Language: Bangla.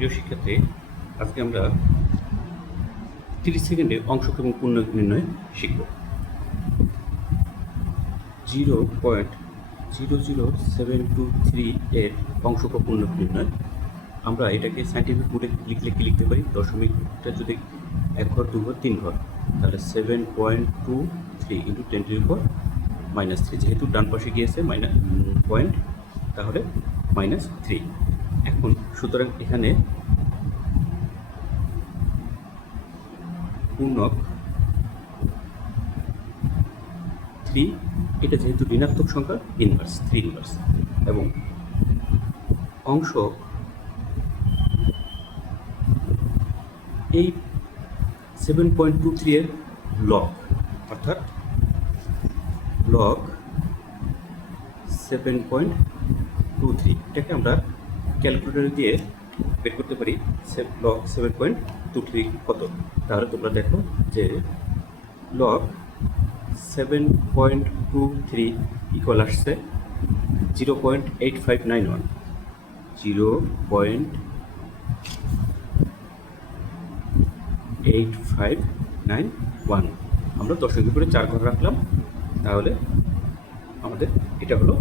প্রিয় শিক্ষার্থী, আজকে আমরা 30 সেকেন্ডে অংশক এবং পূর্ণক নির্ণয় শিখব। 0.00723 এর অংশক ও পূর্ণক নির্ণয়। আমরা এটাকে সাইন্টিফিক মোডে লিখলে কি লিখতে পারি? দশমিকটা যদি 1 ঘর 2 ঘর 3 ঘর, তাহলে 7.23 ইন্টু 10⁻³ যেহেতু ডান পাশে গিয়েছে পয়েন্ট, তাহলে -3। এখন সুতরাং এখানে পূর্ণক 3, এটা যেহেতু ঋণাত্মক সংখ্যা ইনভার্স 3 ইনভার্স, এবং অংশক এই 7.23 এর লগ, অর্থাৎ লগ 7.23, এটাকে আমরা ক্যালকুলেটর দিয়ে বের করতে পারি লগ 7.23 কত। তাহলে তোমরা দেখো যে লগ 7.23 ইকুয়াল আসছে 0.8591। 0.8591 আমরা দশমিকের উপরে 4 ঘর রাখলাম, তাহলে আমাদের এটা হলো